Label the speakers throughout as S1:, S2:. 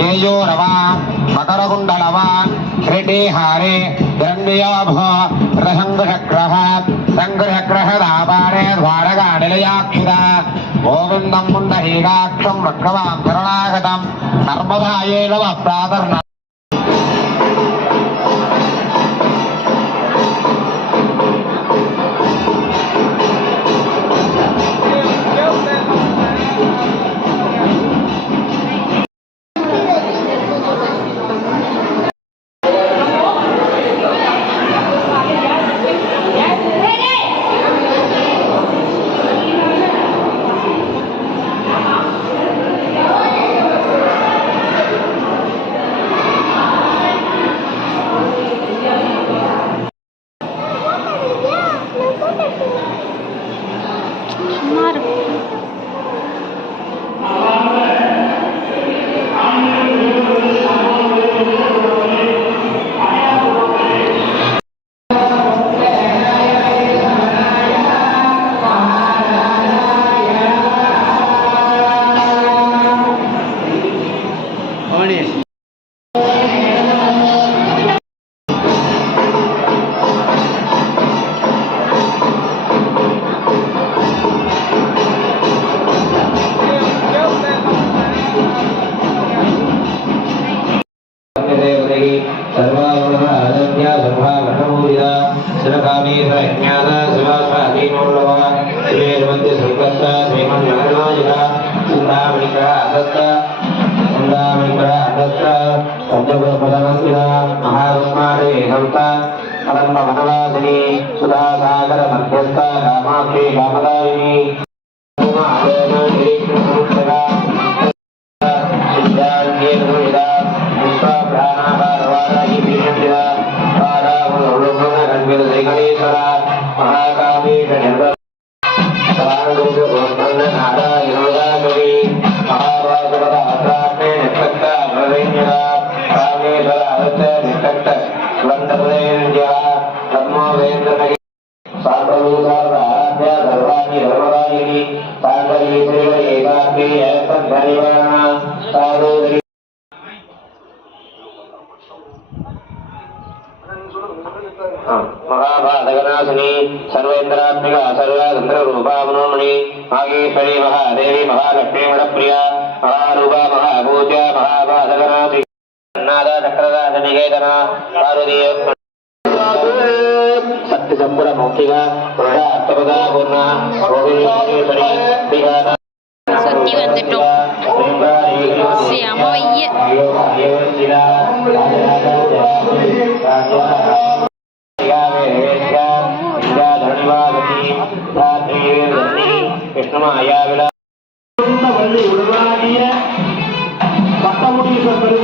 S1: ేయోరవాన్ మకరకుండలవాన్ హ్రిటీహారే హిరణ్యయోభో సంగృహగ్రహ సంగృహగ్రహదాపానే ద్వారకానిలయాక్షిర గోవిందం ముండహీగాక్షం వక్రవాం శరణాగతం నర్మదాయే నమ ప్రాతర్ణ శివకాళీ సజ్ఞాత శివాశ్వాధీనోళ్ళవ శ్రీవేదవంతి సుగత్త శ్రీమన్మనోజిత చిందామణిక అదత్త చిందామణిక అదత్త పంచభూతపదవంతిన మహాస్మారే హంత సుధాసాగర మధ్యస్థ Kamakshi
S2: కామదాయిని Bapak Bariwana dari.
S1: கிருஷ்ணமாயாவிட பட்டமுடீஸ்வர பெருமானுடைய भागे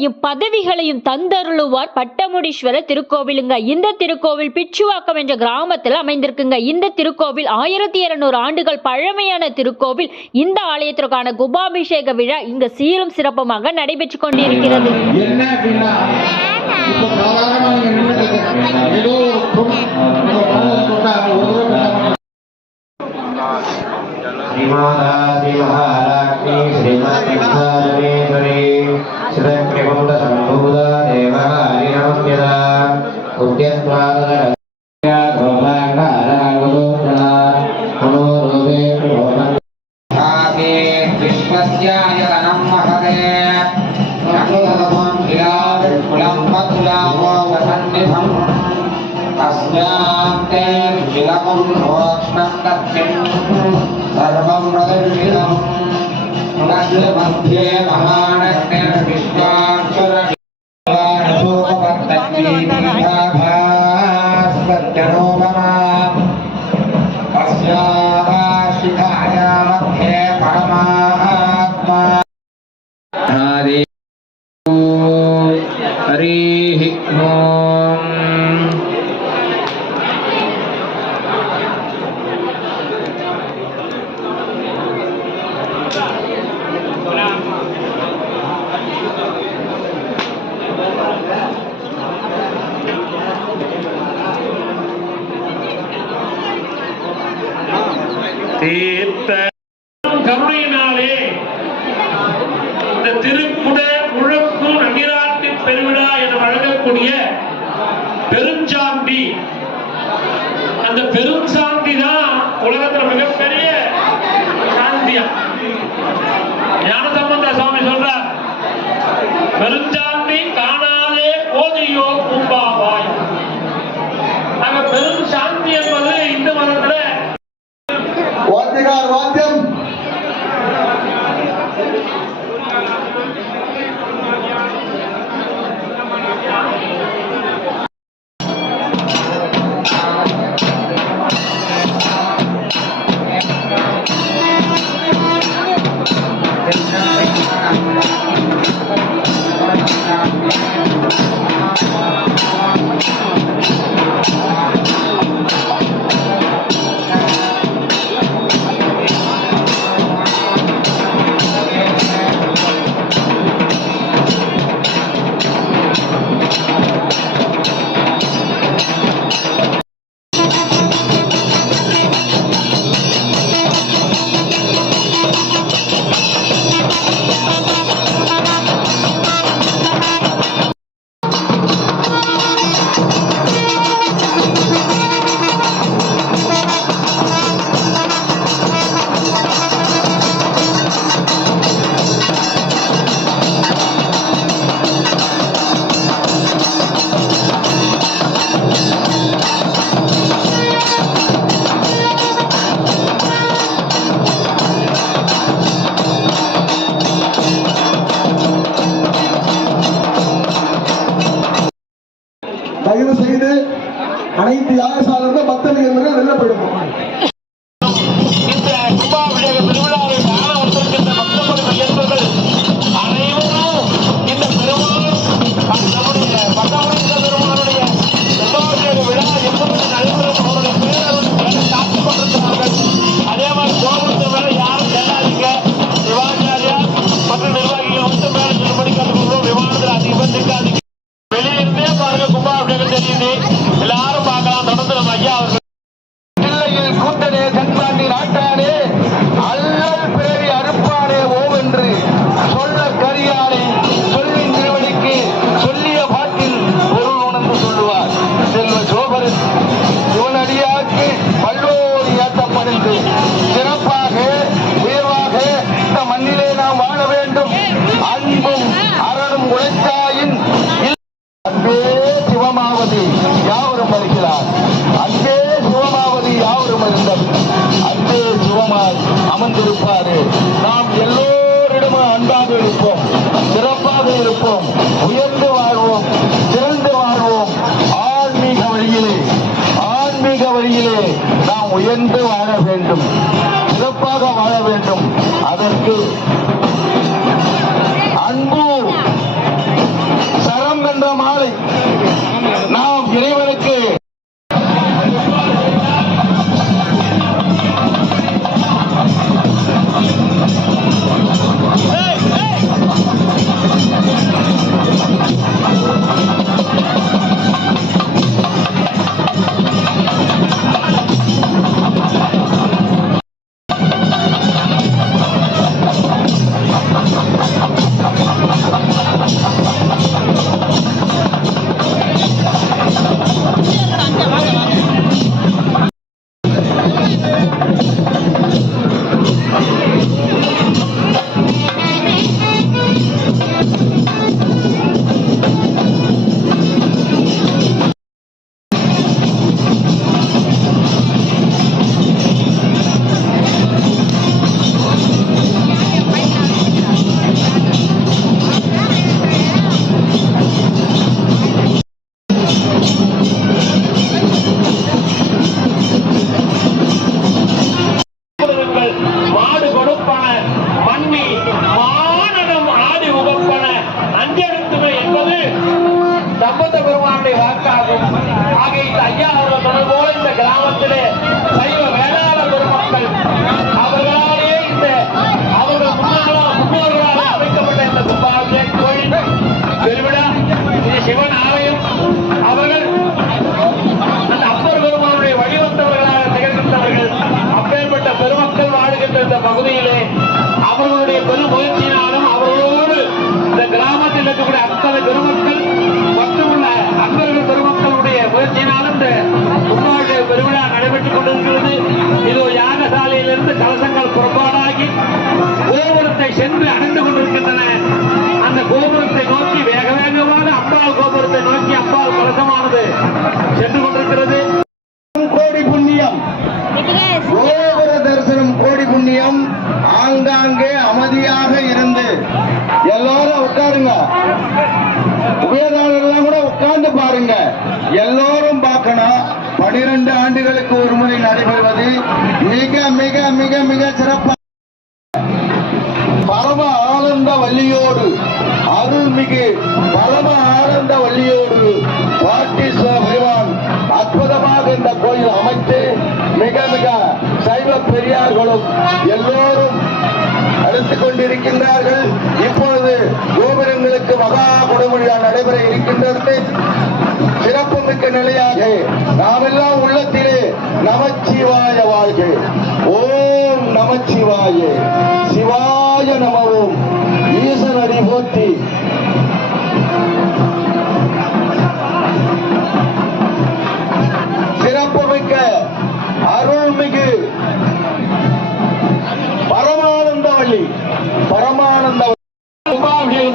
S3: புகழையும் பதவிகளையும் தந்தருளுவார் பட்டமுடீஸ்வரர் திருக்கோவிலுங்க. இந்த திருக்கோவில் பிச்சுவாக்கம் என்ற கிராமத்தில் அமைந்திருக்குங்க. இந்த திருக்கோவில் ஆயிரத்தி இருநூறு ஆண்டுகள் பழமையான திருக்கோவில். இந்த ஆலயத்திற்கான குபாபிஷேக விழா இங்கு சீரும் சிறப்புமாக நடைபெற்று கொண்டிருக்கிறது.
S1: ஏதோ
S2: श्रीमाता श्रीमहाराज्ञी श्रीमत्सरस्वती श्रीकृमुदसम्भूता देवहारिणमन्यदा
S1: विश्वस्यायतनं महते नन्दधमं धियाविपुलं पतुलाभो वसन्निधम् अस्यां ते विलकं भोक्ष्णं दक्षिणं सर्वं मध्ये महान्
S4: विश्वा கருணையினாலே இந்த திருக்குட முழக்கு நகிராட்டி பெருவிழா என வழங்கக்கூடிய பெருஞ்சாந்தி அந்த பெருஞ்சாந்தி தான் உலகத்துல மிகப்பெரிய சாந்தியா. ஞானசம்பந்த சுவாமி சொல்றார் பெருஞ்சாந்தி காண கொண்டிருப்பாரு நாம் எல்லோரிடமும் அன்பாக
S5: இருப்போம். சிறப்பாக இருப்போம். உயர்ந்து வாழ்வோம். சிறந்து வாழ்வோம். ஆன்மீக வழியிலே ஆன்மீக வழியிலே நாம் உயர்ந்து வாழ வேண்டும். சிறப்பாக வாழ வேண்டும். அதற்கு திருவிழா நடைபெற்றுக் கொண்டிருக்கிறது. இதோ யாகசாலையிலிருந்து கலசங்கள் புறப்பாடாகி கோபுரத்தை சென்று அடைந்து கொண்டிருக்கின்றன. திருவிழா நடைபெற இருக்கின்றது சிறப்புமிக்க நிலையாக நாமெல்லாம் உள்ளத்திலே நமச்சிவாய வாழ்க. ஓம் நமச்சிவாய. சிவாய நமவும். ஈசனடி போற்றி.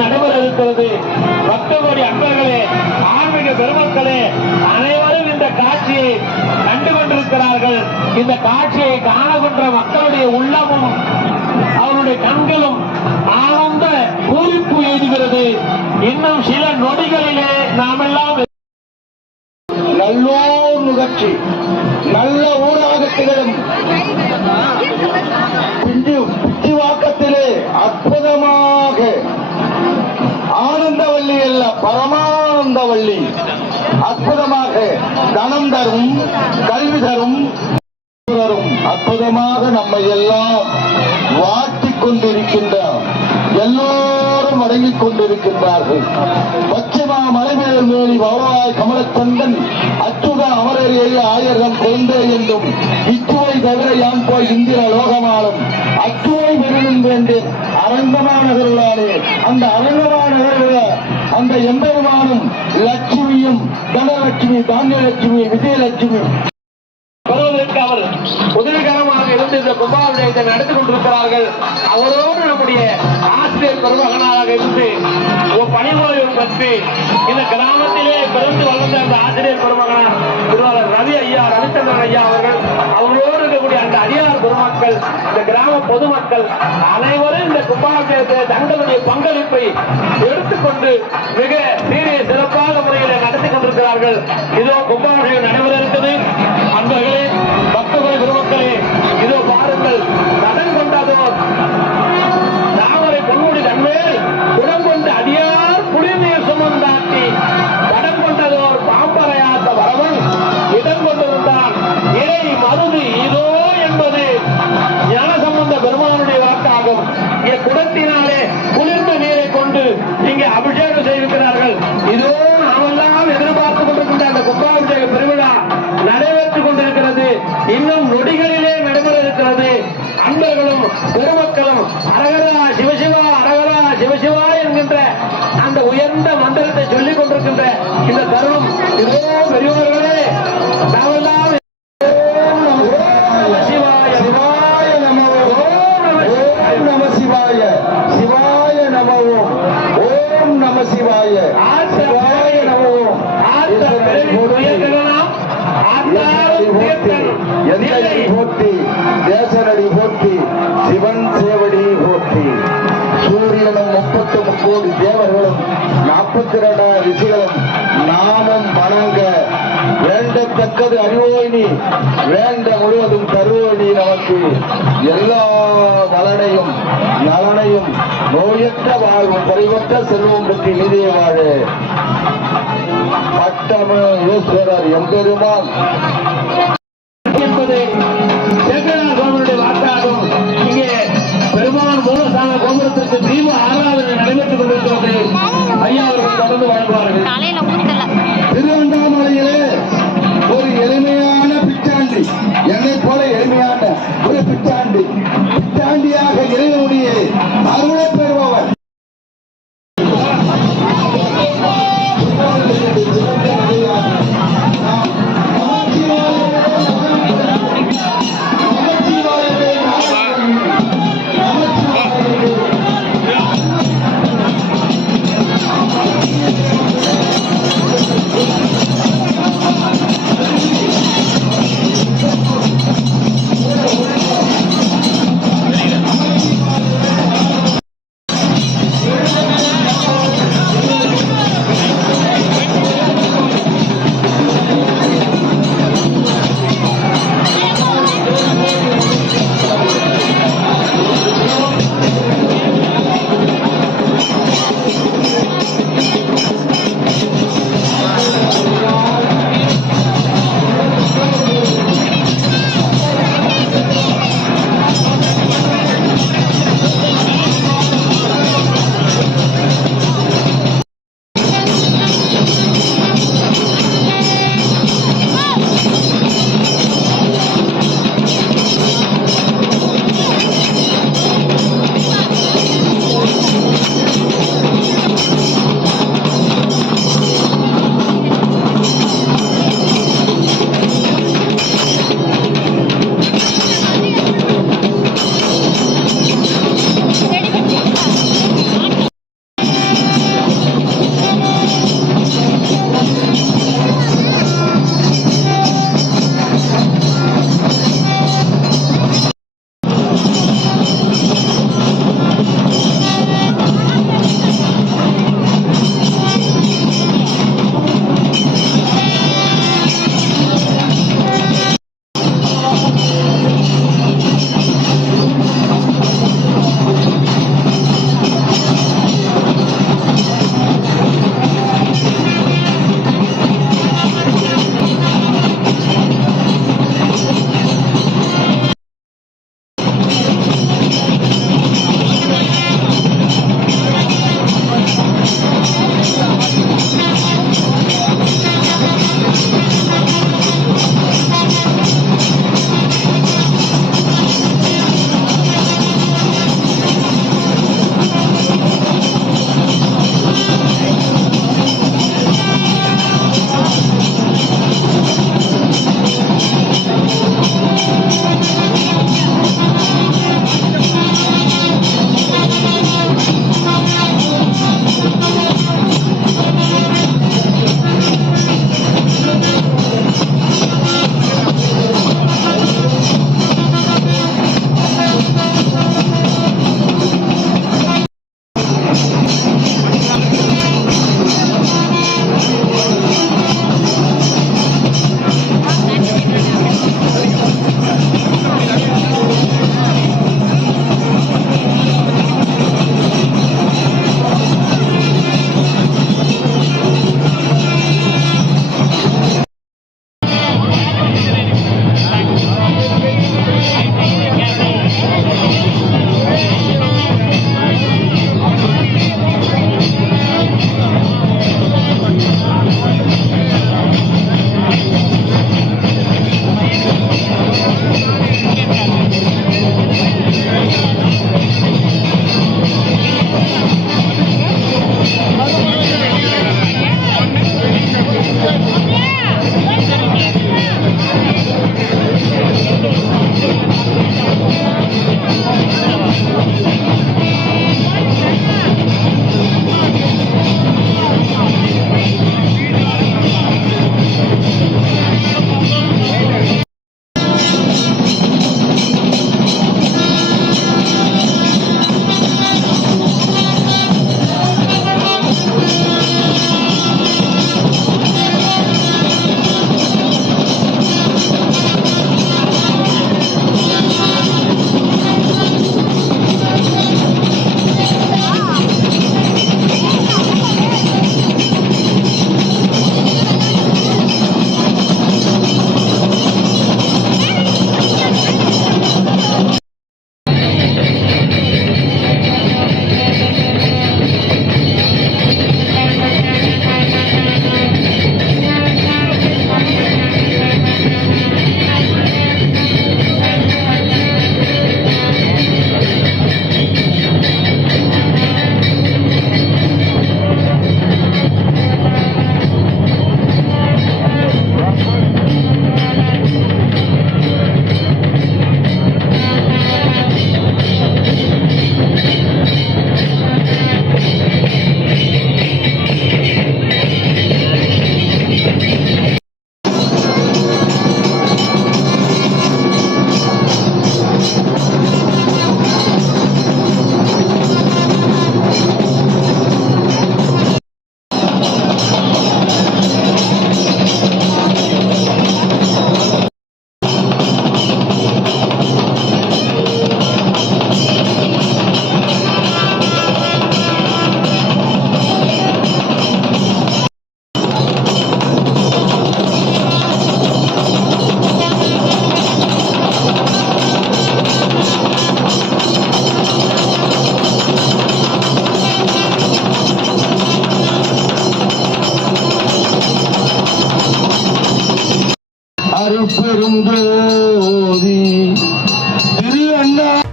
S4: நடைபெற இருக்கிறது பக்தகோடி அன்பர்களே ஆன்மீக பெருமக்களே அனைவரும் இந்த காட்சியை கண்டு கொண்டிருக்கிறார்கள். இந்த காட்சியை காணகின்ற மக்களுடைய உள்ளமும் அவருடைய கண்களும் ஆனந்த பூரிப்பு எழுதுகிறது. இன்னும் சில நொடிகளிலே நாமெல்லாம்
S5: நல்லோர் நுகர்ச்சி நல்ல ஊராக திகழும் தனம் தரும் கல்வி தரும் தரும். அற்புதமாக நம்மை எல்லாம் வாட்டிக் கொண்டிருக்கின்ற எல்லோரும் அடங்கிக் கொண்டிருக்கின்றார்கள். பச்சைமா மலைமேல் மேலி பவளவாய் கமலச்சந்தன் அச்சுத அமரரையே ஆயிரம் கொண்டே என்றும் இச்சுவை தவிர யாம் போய் இந்திர லோகமாலும் அச்சுவை விருதும் வேண்டேன். அரங்கமா நகர்களாலே அந்த அரங்கமா நகர்கள அந்த எம்பெருமானும் லட்சுமியும் தனலட்சுமி தானியலட்சுமி விஜயலட்சுமி.
S4: வருவதற்கு அவர் உதவிகரமாக இருந்து இந்த கும்பாபிஷேகத்தை நடத்தி கொண்டிருக்கிறார்கள். அவரோடு நம்முடைய ஆசிரியர் பெருமகனாக இருந்து ஒரு பணிபுரியும் பற்றி இந்த கிராமத்திலே பிறந்து வளர்ந்த அந்த ஆசிரியர் பெருமகனார் திருவாளர் ரவி ஐயா ரவிச்சந்திரன் ஐயா அவர்கள் இந்த அடியார் பொதுமக்கள் இந்த கிராம பொதுமக்கள் அனைவரும் இந்த கும்பாபிஷேகத்தை தங்களுடைய பங்களிப்பை எடுத்துக்கொண்டு மிக சீரிய சிறப்பான முறையில் நடத்தி கொண்டிருக்கிறார்கள். இதோ கும்பாபிஷேகம் நடைபெற இருக்குது
S5: முப்பத்து தேவர்களும் நாற்பத்தி இரண்டாயிரம் ரிஷிகளும் நாமும் வணங்க வேண்டத்தக்கது அறிவோயினி வேண்ட முழுவதும் தருவோயினி நமக்கு. எல்லா வளனையும் நலனையும் நோயற்ற வாழ்வும் குறைவற்ற செல்வம் பற்றி நிதியை வாழ. பட்டம ஈஸ்வரர் எம்பெருமான் பிச்சாண்டி பிச்சாண்டியாக இறைவனுடைய அருளை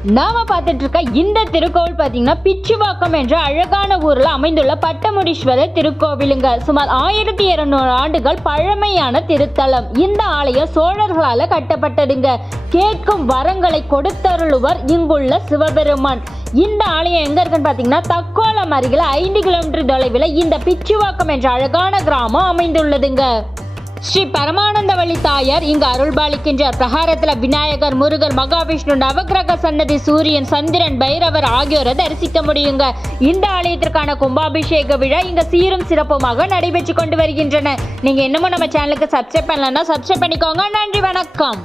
S3: நாம பார்த்துட்டு இருக்க இந்த திருக்கோவில் பார்த்தீங்கன்னா பிச்சுவாக்கம் என்ற அழகான ஊரில் அமைந்துள்ள பட்டமுடீஸ்வரர் திருக்கோவிலுங்க. சுமார் ஆயிரத்தி இருநூறு ஆண்டுகள் பழமையான திருத்தலம். இந்த ஆலயம் சோழர்களால கட்டப்பட்டதுங்க. கேட்கும் வரங்களை கொடுத்தருளுவர் இங்குள்ள சிவபெருமான். இந்த ஆலயம் எங்க இருக்குன்னு பார்த்தீங்கன்னா தக்கோலம் அருகில் ஐந்து கிலோமீட்டர் தொலைவில் இந்த பிச்சுவாக்கம் என்ற அழகான கிராமம் அமைந்துள்ளதுங்க. ஸ்ரீ பரமானந்தவள்ளி தாயார் இங்கு அருள்பாலிக்கின்றார் பிரகாரத்தில் விநாயகர் முருகர் மகாவிஷ்ணு நவக்கிரக சன்னதி சூரியன் சந்திரன் பைரவர் ஆகியோரை தரிசிக்க முடியுங்க. இந்த ஆலயத்திற்கான கும்பாபிஷேக விழா இங்க சீரும் சிறப்புமாக நடைபெற்று கொண்டு வருகின்றன. நீங்க இன்னமும் நம்ம சேனலுக்கு சப்ஸ்கிரைப் பண்ணலன்னா சப்ஸ்கிரைப் பண்ணிக்கோங்க. நன்றி வணக்கம்.